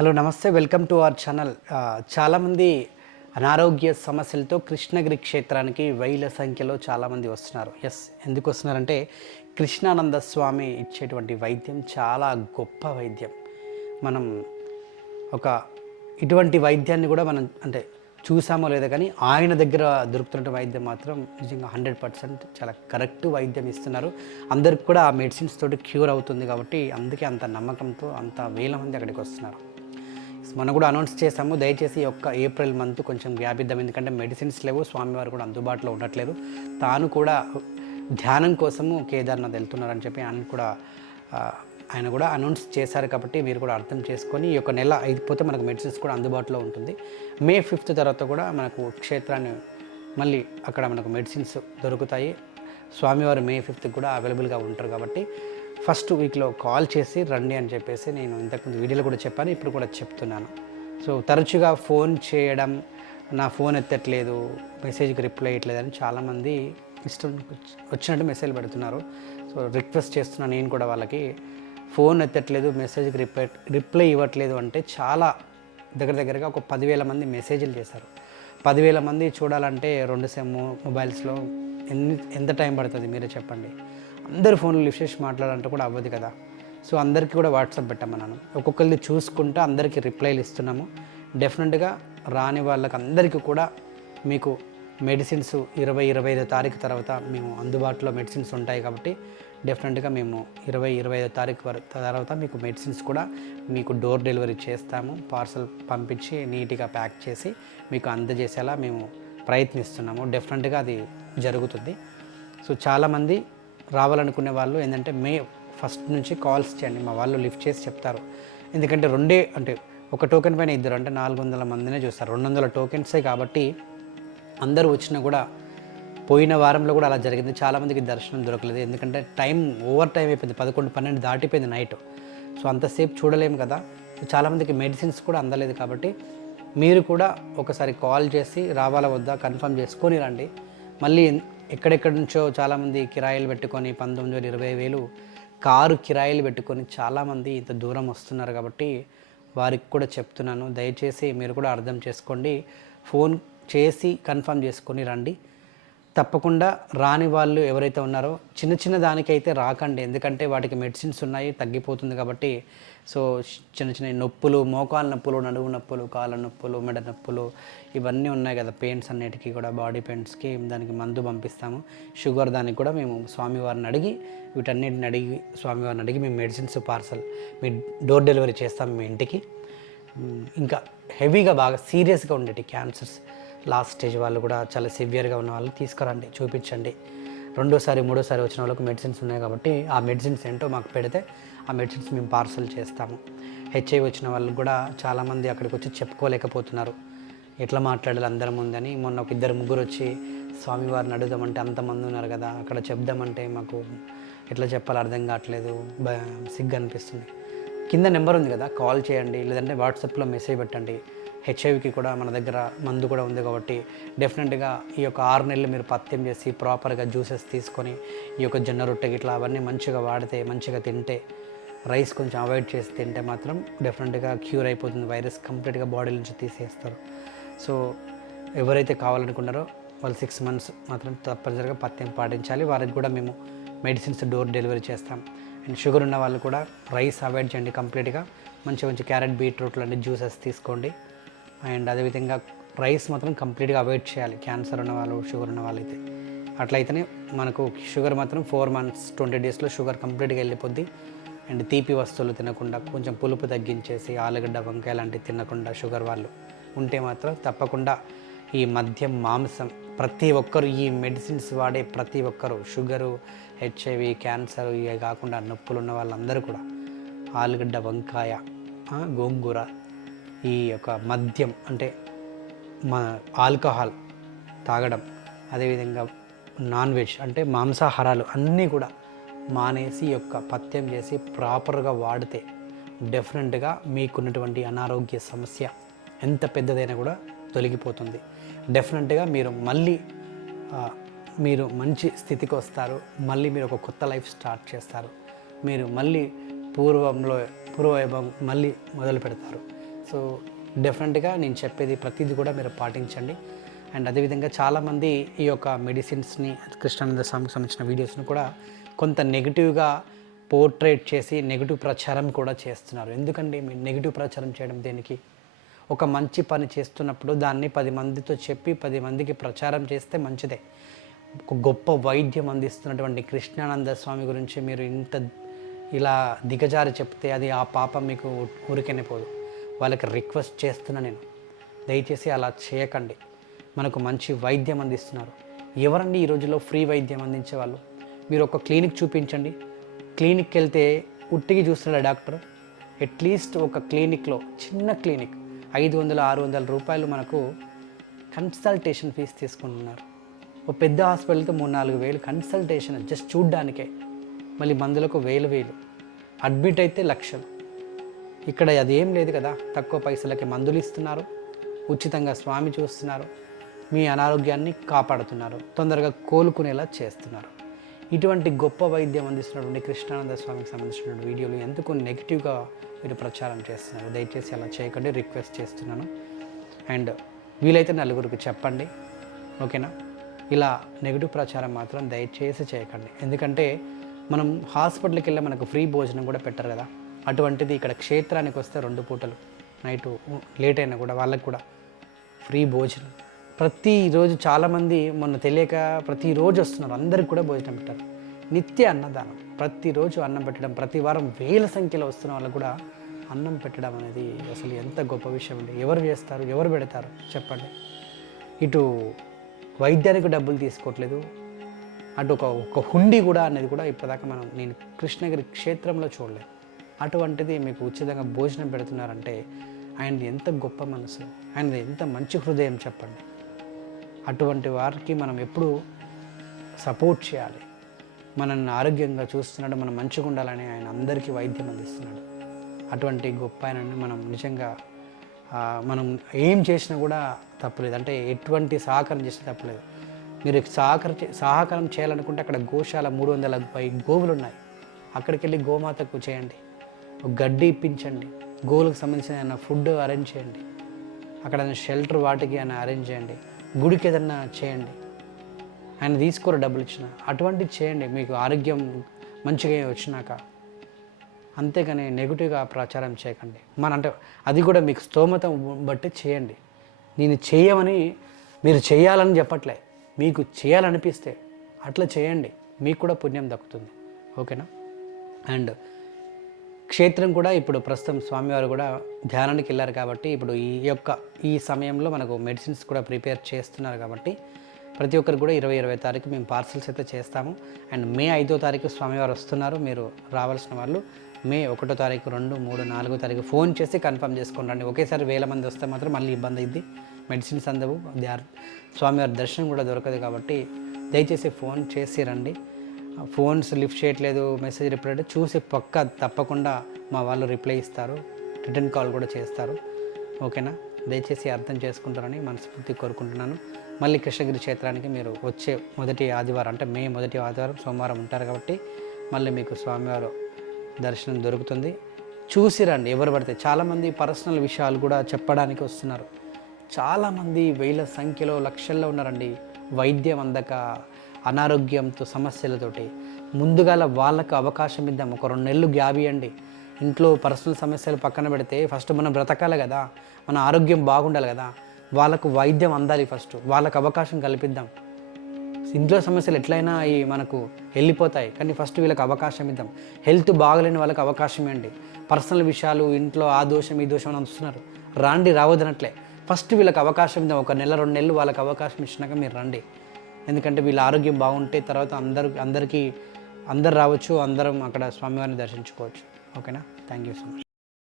Hello నమస్తే. Welcome to our channel. చాలామంది అనారోగ్య సమస్యలతో కృష్ణగిరి క్షేత్రానికి వేల సంఖ్యలో చాలామంది వస్తున్నారు. ఎస్ ఎందుకు వస్తున్నారంటే కృష్ణానంద స్వామి ఇచ్చేటువంటి వైద్యం చాలా గొప్ప వైద్యం. మనం ఒక ఇటువంటి వైద్యాన్ని కూడా మనం అంటే చూసామో లేదో కానీ ఆయన దగ్గర దొరుకుతున్న వైద్యం మాత్రం నిజంగా హండ్రెడ్ పర్సెంట్ చాలా కరెక్ట్ వైద్యం ఇస్తున్నారు. అందరికి కూడా ఆ మెడిసిన్స్ తోటి క్యూర్ అవుతుంది కాబట్టి అందుకే అంత నమ్మకంతో అంత వేల మంది అక్కడికి వస్తున్నారు. మనం కూడా అనౌన్స్ చేసాము దయచేసి ఈ ఒక్క ఏప్రిల్ మంత్ కొంచెం గ్యాప్ ఇద్దాం ఎందుకంటే మెడిసిన్స్ లేవు స్వామివారు కూడా అందుబాటులో ఉండట్లేదు. తాను కూడా ధ్యానం కోసము కేదార్నాథ్ వెళ్తున్నారని చెప్పి ఆయన కూడా ఆయన కూడా అనౌన్స్ చేశారు కాబట్టి మీరు కూడా అర్థం చేసుకొని ఈ యొక్క నెల అయిపోతే మనకు మెడిసిన్స్ కూడా అందుబాటులో ఉంటుంది. మే ఫిఫ్త్ తర్వాత కూడా మనకు క్షేత్రాన్ని మళ్ళీ అక్కడ మనకు మెడిసిన్స్ దొరుకుతాయి. స్వామివారు మే ఫిఫ్త్ కూడా అవైలబుల్గా ఉంటారు కాబట్టి ఫస్ట్ వీక్లో కాల్ చేసి రండి అని చెప్పేసి నేను ఇంతకుముందు వీడియోలో కూడా చెప్పాను ఇప్పుడు కూడా చెప్తున్నాను. సో తరచుగా ఫోన్ చేయడం నా ఫోన్ ఎత్తట్లేదు మెసేజ్కి రిప్లై ఇవ్వట్లేదు అని చాలామంది ఇష్టం వచ్చినట్టు మెసేజ్ పెడుతున్నారు. సో రిక్వెస్ట్ చేస్తున్నాను నేను కూడా వాళ్ళకి ఫోన్ ఎత్తట్లేదు మెసేజ్కి రిప్లై రిప్లై ఇవ్వట్లేదు అంటే చాలా దగ్గర దగ్గరగా ఒక పదివేల మంది మెసేజ్లు చేశారు. పదివేల మంది చూడాలంటే రెండు సెమ్ మొబైల్స్లో ఎన్ని ఎంత టైం పడుతుంది మీరే చెప్పండి. అందరు ఫోన్లు లిఫ్ట్ చేసి మాట్లాడాలంటే కూడా అవ్వదు కదా. సో అందరికీ కూడా వాట్సాప్ పెట్టమన్నాను ఒక్కొక్కరిని చూసుకుంటూ అందరికీ రిప్లైలు ఇస్తున్నాము. డెఫినెట్గా రాని వాళ్ళకి అందరికీ కూడా మీకు మెడిసిన్స్ ఇరవై ఇరవై ఐదో తారీఖు తర్వాత మేము అందుబాటులో మెడిసిన్స్ ఉంటాయి కాబట్టి డెఫినెట్గా మేము ఇరవై ఇరవై ఐదో తారీఖు వరకు తర్వాత మీకు మెడిసిన్స్ కూడా మీకు డోర్ డెలివరీ చేస్తాము. పార్సల్ పంపించి నీట్గా ప్యాక్ చేసి మీకు అందజేసేలా మేము ప్రయత్నిస్తున్నాము. డెఫినెట్గా అది జరుగుతుంది. సో చాలామంది రావాలనుకునే వాళ్ళు ఏంటంటే మే ఫస్ట్ నుంచి కాల్స్ చేయండి. మా వాళ్ళు లిఫ్ట్ చేసి చెప్తారు. ఎందుకంటే రెండే అంటే ఒక టోకెన్ పైన ఇద్దరు అంటే నాలుగు వందల మందినే చూస్తారు. రెండు వందల టోకెన్సే కాబట్టి అందరూ వచ్చినా కూడా పోయిన వారంలో కూడా అలా జరిగింది. చాలామందికి దర్శనం దొరకలేదు. ఎందుకంటే టైం ఓవర్ టైం అయిపోయింది. పదకొండు పన్నెండు దాటిపోయింది నైట్. సో అంతసేపు చూడలేము కదా. చాలామందికి మెడిసిన్స్ కూడా అందలేదు కాబట్టి మీరు కూడా ఒకసారి కాల్ చేసి రావాలా వద్దా కన్ఫర్మ్ చేసుకొని రండి. మళ్ళీ ఎక్కడెక్కడి నుంచో చాలామంది కిరాయిలు పెట్టుకొని పంతొమ్మిది వేలు ఇరవై వేలు కారు కిరాయిలు పెట్టుకొని చాలామంది ఇంత దూరం వస్తున్నారు కాబట్టి వారికి కూడా చెప్తున్నాను. దయచేసి మీరు కూడా అర్థం చేసుకోండి. ఫోన్ చేసి కన్ఫర్మ్ చేసుకొని రండి. తప్పకుండా రాని వాళ్ళు ఎవరైతే ఉన్నారో చిన్న చిన్న దానికైతే రాకండి. ఎందుకంటే వాటికి మెడిసిన్స్ ఉన్నాయి తగ్గిపోతుంది కాబట్టి. సో చిన్న చిన్న నొప్పులు మోకాల నొప్పులు నడుము నొప్పులు కాళ్ళ నొప్పులు మెడ నొప్పులు ఇవన్నీ ఉన్నాయి కదా పెయిన్స్ అన్నిటికీ కూడా బాడీ పెయిన్స్కి దానికి మందు పంపిస్తాము. షుగర్ దానికి కూడా మేము స్వామివారిని అడిగి వీటన్నిటిని అడిగి స్వామివారిని అడిగి మేము మెడిసిన్స్ పార్సల్ మీ డోర్ డెలివరీ చేస్తాము మీ ఇంటికి. ఇంకా హెవీగా బాగా సీరియస్గా ఉండేటి క్యాన్సర్స్ లాస్ట్ స్టేజ్ వాళ్ళు కూడా చాలా సివియర్గా ఉన్న వాళ్ళు తీసుకురండి చూపించండి. రెండోసారి మూడోసారి వచ్చిన వాళ్ళకు మెడిసిన్స్ ఉన్నాయి కాబట్టి ఆ మెడిసిన్స్ ఏంటో మాకు పెడితే ఆ మెడిసిన్స్ మేము పార్సల్ చేస్తాము. హెచ్ఐ వచ్చిన వాళ్ళు కూడా చాలామంది అక్కడికి వచ్చి చెప్పుకోలేకపోతున్నారు. ఎట్లా మాట్లాడాలి అందరం ఉందని మొన్న ఒక ఇద్దరు ముగ్గురు వచ్చి స్వామివారిని అడుగుదామంటే అంతమంది ఉన్నారు కదా అక్కడ చెప్దామంటే మాకు ఎట్లా చెప్పాలో అర్థం కావట్లేదు సిగ్గు అనిపిస్తుంది. కింద నెంబర్ ఉంది కదా కాల్ చేయండి లేదంటే వాట్సాప్లో మెసేజ్ పెట్టండి. హెచ్ఐవికి కూడా మన దగ్గర మందు కూడా ఉంది కాబట్టి డెఫినెట్గా ఈ యొక్క ఆరు నెలలు మీరు పత్యం చేసి ప్రాపర్గా జ్యూసెస్ తీసుకొని ఈ యొక్క జొన్న రొట్టె గిట్లా అవన్నీ మంచిగా వాడితే మంచిగా తింటే రైస్ కొంచెం అవాయిడ్ చేసి తింటే మాత్రం డెఫినెట్గా క్యూర్ అయిపోతుంది వైరస్ కంప్లీట్గా బాడీ నుంచి తీసేస్తారు. సో ఎవరైతే కావాలనుకున్నారో వాళ్ళు సిక్స్ మంత్స్ మాత్రం తప్పనిసరిగా పత్యం పాటించాలి. వారికి కూడా మేము మెడిసిన్స్ డోర్ డెలివరీ చేస్తాం. అండ్ షుగర్ ఉన్న వాళ్ళు కూడా రైస్ అవాయిడ్ చేయండి కంప్లీట్గా మంచి మంచి క్యారెట్ బీట్రూట్ లాంటి జ్యూసెస్ తీసుకోండి. అండ్ అదేవిధంగా రైస్ మాత్రం కంప్లీట్గా అవాయిడ్ చేయాలి. క్యాన్సర్ ఉన్న వాళ్ళు షుగర్ ఉన్న వాళ్ళైతే. అట్లయితేనే మనకు షుగర్ మాత్రం ఫోర్ మంత్స్ ట్వంటీ డేస్లో షుగర్ కంప్లీట్గా వెళ్ళిపోద్ది. అండ్ తీపి వస్తువులు తినకుండా కొంచెం పులుపు తగ్గించేసి ఆలుగడ్డ వంకాయ లాంటివి తినకుండా షుగర్ వాళ్ళు ఉంటే మాత్రం తప్పకుండా ఈ మద్యం మాంసం ప్రతి ఒక్కరు ఈ మెడిసిన్స్ వాడే ప్రతి ఒక్కరు షుగరు హెచ్ఐవి క్యాన్సర్ ఇవి కాకుండా నొప్పులు ఉన్న వాళ్ళందరూ కూడా ఆలుగడ్డ వంకాయ గోంగూర ఈ యొక్క మద్యం అంటే మా ఆల్కహాల్ తాగడం అదేవిధంగా నాన్ వెజ్ అంటే మాంసాహారాలు అన్నీ కూడా మానేసి యొక్క పథ్యం చేసి ప్రాపర్గా వాడితే డెఫినెట్గా మీకున్నటువంటి అనారోగ్య సమస్య ఎంత పెద్దదైనా కూడా తొలగిపోతుంది. డెఫినెట్గా మీరు మళ్ళీ మీరు మంచి స్థితికి వస్తారు. మళ్ళీ మీరు ఒక కొత్త లైఫ్ స్టార్ట్ చేస్తారు. మీరు మళ్ళీ పూర్వంలో పూర్వవైభవం మళ్ళీ మొదలు పెడతారు సో డెఫినెట్గా నేను చెప్పేది ప్రతిదీ కూడా మీరు పాటించండి. అండ్ అదేవిధంగా చాలామంది ఈ యొక్క మెడిసిన్స్ని కృష్ణానంద స్వామికి సంబంధించిన వీడియోస్ని కూడా కొంత నెగిటివ్గా పోర్ట్రేట్ చేసి నెగిటివ్ ప్రచారం కూడా చేస్తున్నారు. ఎందుకండి మీరు నెగిటివ్ ప్రచారం చేయడం దేనికి? ఒక మంచి పని చేస్తున్నప్పుడు దాన్ని పది మందితో చెప్పి పది మందికి ప్రచారం చేస్తే మంచిదే. ఒక గొప్ప వైద్యం అందిస్తున్నటువంటి కృష్ణానంద స్వామి గురించి మీరు ఇంత ఇలా దిగజారి చెప్తే అది ఆ పాపం మీకు ఊరికనే పోదు. వాళ్ళకి రిక్వెస్ట్ చేస్తున్నా నేను. దయచేసి అలా చేయకండి. మనకు మంచి వైద్యం అందిస్తున్నారు. ఎవరండి ఈ రోజుల్లో ఫ్రీ వైద్యం అందించే వాళ్ళు? మీరు ఒక క్లినిక్ చూపించండి. క్లినిక్కి వెళ్తే ఉట్టికి చూస్తున్నాడు డాక్టర్? అట్లీస్ట్ ఒక క్లినిక్లో చిన్న క్లినిక్ ఐదు వందల ఆరు వందల రూపాయలు మనకు కన్సల్టేషన్ ఫీజు తీసుకుంటున్నారు ఒక పెద్ద హాస్పిటల్తో మూడు నాలుగు వేలు కన్సల్టేషన్ జస్ట్ చూడ్డానికే. మళ్ళీ మందులకు వేలు వేలు. అడ్మిట్ అయితే లక్షలు. ఇక్కడ అది ఏం లేదు కదా. తక్కువ పైసలకి మందులు ఇస్తున్నారు. ఉచితంగా స్వామి చూస్తున్నారు. మీ అనారోగ్యాన్ని కాపాడుతున్నారు. తొందరగా కోలుకునేలా చేస్తున్నారు. ఇటువంటి గొప్ప వైద్యం అందిస్తున్నటువంటి కృష్ణానంద స్వామికి సంబంధించినటువంటి వీడియోలు ఎందుకు నెగిటివ్గా మీరు ప్రచారం చేస్తున్నారు? దయచేసి అలా చేయకండి. రిక్వెస్ట్ చేస్తున్నాను. అండ్ వీలైతే నలుగురికి చెప్పండి. ఓకేనా? ఇలా నెగిటివ్ ప్రచారం మాత్రం దయచేసి చేయకండి. ఎందుకంటే మనం హాస్పిటల్కి వెళ్ళి మనకు ఫ్రీ భోజనం కూడా పెట్టరు కదా. అటువంటిది ఇక్కడ క్షేత్రానికి వస్తే రెండు పూటలు. నైట్ లేట్ అయినా కూడా వాళ్ళకి కూడా ఫ్రీ భోజనం. ప్రతిరోజు చాలామంది మొన్న తెలియక ప్రతిరోజు వస్తున్నారు. అందరికి కూడా భోజనం పెట్టారు. నిత్య అన్నదానం. ప్రతిరోజు అన్నం పెట్టడం ప్రతి వారం వేల సంఖ్యలో వస్తున్న వాళ్ళకు కూడా అన్నం పెట్టడం అనేది అసలు ఎంత గొప్ప విషయం అండి. ఎవరు చేస్తారు ఎవరు పెడతారు చెప్పండి. ఇటు వైద్యానికి డబ్బులు తీసుకోవట్లేదు. అటు ఒక ఒక హుండీ కూడా అనేది కూడా ఇప్పటిదాకా మనం నేను కృష్ణగిరి క్షేత్రంలో చూడలేదు. అటువంటిది మీకు ఉచితంగా భోజనం పెడుతున్నారంటే ఆయనది ఎంత గొప్ప మనసు ఆయనది ఎంత మంచి హృదయం చెప్పండి. అటువంటి వారికి మనం ఎప్పుడు సపోర్ట్ చేయాలి. మనల్ని ఆరోగ్యంగా చూస్తున్నాడు మనం మంచిగా ఉండాలని ఆయన అందరికీ వైద్యం అందిస్తున్నాడు. అటువంటి గొప్ప ఆయనని మనం నిజంగా మనం ఏం చేసినా కూడా తప్పులేదు. అంటే ఎటువంటి సహకారం చేసినా తప్పులేదు. మీరు సహకారం చే- సహకారం చేయాలనుకుంటే అక్కడ గోశాల మూడు వందల పై గోవులు ఉన్నాయి అక్కడికి వెళ్ళి గోమాతకు చేయండి. గడ్డి ఇప్పించండి. గోవులకు సంబంధించిన ఏదైనా ఫుడ్ అరేంజ్ చేయండి. అక్కడ షెల్టర్ వాటికి ఆయన అరేంజ్ చేయండి. గుడికి ఏదన్నా చేయండి. ఆయన తీసుకోరు డబ్బులు ఇచ్చిన. అటువంటివి చేయండి. మీకు ఆరోగ్యం మంచిగా వచ్చినాక. అంతేగాని నెగిటివ్గా ప్రచారం చేయకండి. మన అంటే అది కూడా మీకు స్తోమత బట్టి చేయండి. నేను చేయమని మీరు చేయాలని చెప్పట్లే. మీకు చేయాలనిపిస్తే అట్లా చేయండి. మీకు కూడా పుణ్యం దక్కుతుంది. ఓకేనా? అండ్ క్షేత్రం కూడా ఇప్పుడు ప్రస్తుతం స్వామివారు కూడా ధ్యానానికి వెళ్ళారు కాబట్టి ఇప్పుడు ఈ యొక్క ఈ సమయంలో మనకు మెడిసిన్స్ కూడా ప్రిపేర్ చేస్తున్నారు కాబట్టి ప్రతి ఒక్కరు కూడా ఇరవై ఇరవై తారీఖు మేము పార్సల్స్ అయితే చేస్తాము. అండ్ మే ఐదో తారీఖు స్వామివారు వస్తున్నారు. మీరు రావాల్సిన వాళ్ళు మే ఒకటో తారీఖు రెండు మూడు నాలుగో తారీఖు ఫోన్ చేసి కన్ఫర్మ్ చేసుకోండి రండి. ఒకేసారి వేల మంది వస్తే మాత్రం మళ్ళీ ఇబ్బంది అయింది మెడిసిన్స్ అందవు. స్వామివారి దర్శనం కూడా దొరకదు కాబట్టి దయచేసి ఫోన్ చేసి రండి. ఫోన్స్ లిఫ్ట్ చేయట్లేదు మెసేజ్ రిప్లై చూసి పక్క తప్పకుండా మా వాళ్ళు రిప్లై ఇస్తారు రిటర్న్ కాల్ కూడా చేస్తారు. ఓకేనా? దయచేసి అర్థం చేసుకుంటారని మనస్ఫూర్తి కోరుకుంటున్నాను. మళ్ళీ కృష్ణగిరి క్షేత్రానికి మీరు వచ్చే మొదటి ఆదివారం అంటే మే మొదటి ఆదివారం సోమవారం ఉంటారు కాబట్టి మళ్ళీ మీకు స్వామివారు దర్శనం దొరుకుతుంది. చూసి రండి ఎవరు పడితే. చాలామంది పర్సనల్ విషయాలు కూడా చెప్పడానికి వస్తున్నారు. చాలామంది వేల సంఖ్యలో లక్షల్లో ఉన్నారండి. వైద్యం అందక అనారోగ్యంతో సమస్యలతోటి. ముందుగాల వాళ్ళకు అవకాశం ఇద్దాం. ఒక రెండు నెలలు గ్యాప్ ఇవ్వండి ఇంట్లో పర్సనల్ సమస్యలు పక్కన పెడితే ఫస్ట్ మనం బ్రతకాలి కదా. మన ఆరోగ్యం బాగుండాలి కదా. వాళ్ళకు వైద్యం అందాలి ఫస్ట్. వాళ్ళకు అవకాశం కల్పిద్దాం. ఇంట్లో సమస్యలు ఎట్లయినా ఈ మనకు వెళ్ళిపోతాయి. కానీ ఫస్ట్ వీళ్ళకి అవకాశం ఇద్దాం. హెల్త్ బాగలేని వాళ్ళకి అవకాశం ఇవ్వండి. పర్సనల్ విషయాలు ఇంట్లో ఆ దోషం ఈ దోషం అని వస్తున్నారు రాండి రావద్దనట్లే. ఫస్ట్ వీళ్ళకి అవకాశం ఇద్దాం. ఒక నెల రెండు నెలలు వాళ్ళకి అవకాశం ఇచ్చినాక మీరు రండి. ఎందుకంటే వీళ్ళ ఆరోగ్యం బాగుంటే తర్వాత అందరు అందరికీ అందరు రావచ్చు అందరం అక్కడ స్వామివారిని దర్శించుకోవచ్చు. ఓకేనా? Thank you so much